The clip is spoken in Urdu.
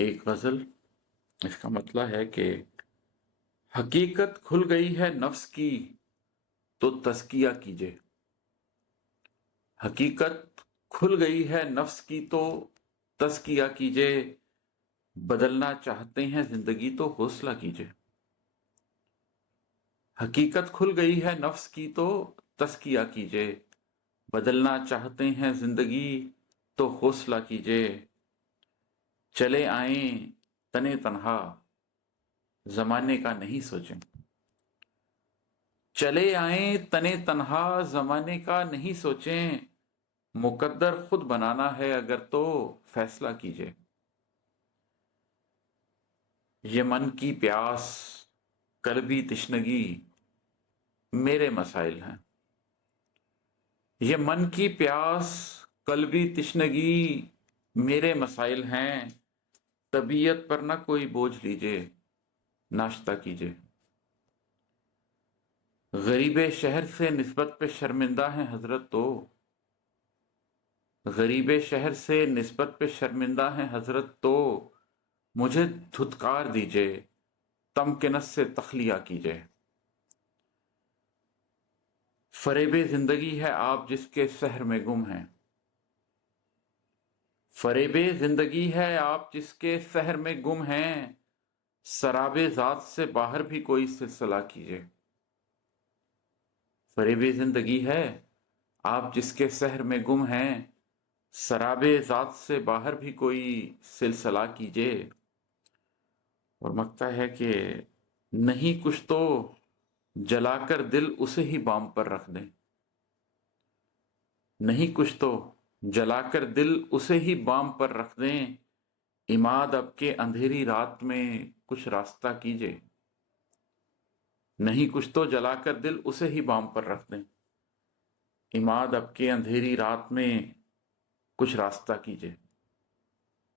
ایک غزل، اس کا مطلب ہے کہ حقیقت کھل گئی ہے نفس کی تو تزکیہ کیجے۔ حقیقت کھل گئی ہے نفس کی تو تزکیہ کیجے، بدلنا چاہتے ہیں زندگی تو حوصلہ کیجے۔ حقیقت کھل گئی ہے نفس کی تو تزکیہ کیجے، بدلنا چاہتے ہیں زندگی تو حوصلہ کیجے۔ چلے آئیں تنے تنہا، زمانے کا نہیں سوچیں۔ چلے آئیں تنے تنہا، زمانے کا نہیں سوچیں۔ مقدر خود بنانا ہے اگر تو فیصلہ کیجے۔ یہ من کی پیاس، قلبی تشنگی میرے مسائل ہیں۔ یہ من کی پیاس، قلبی تشنگی میرے مسائل ہیں۔ طبیعت پر نہ کوئی بوجھ لیجے، ناشتہ کیجے۔ غریب شہر سے نسبت پہ شرمندہ ہیں حضرت تو، غریب شہر سے نسبت پہ شرمندہ ہیں حضرت تو، مجھے دھتکار دیجے، تمکنت سے تخلیہ کیجے۔ فریب زندگی ہے آپ جس کے سحر میں گم ہیں، فریب زندگی ہے آپ جس کے سحر میں گم ہیں۔ سراب ذات سے باہر بھی کوئی سلسلہ کیجے۔ فریب زندگی ہے آپ جس کے سحر میں گم ہیں، سراب ذات سے باہر بھی کوئی سلسلہ کیجے۔ اور مکتا ہے کہ نہیں کچھ تو جلا کر دل اسے ہی بام پر رکھ دیں۔ نہیں کچھ تو جلا کر دل اسے ہی بام پر رکھ دیں۔ عماد اب کے اندھیری رات میں کچھ راستہ کیجے۔ نہیں کچھ تو جلا کر دل اسے ہی بام پر رکھ دیں۔ عماد اب کے اندھیری رات میں کچھ راستہ کیجے۔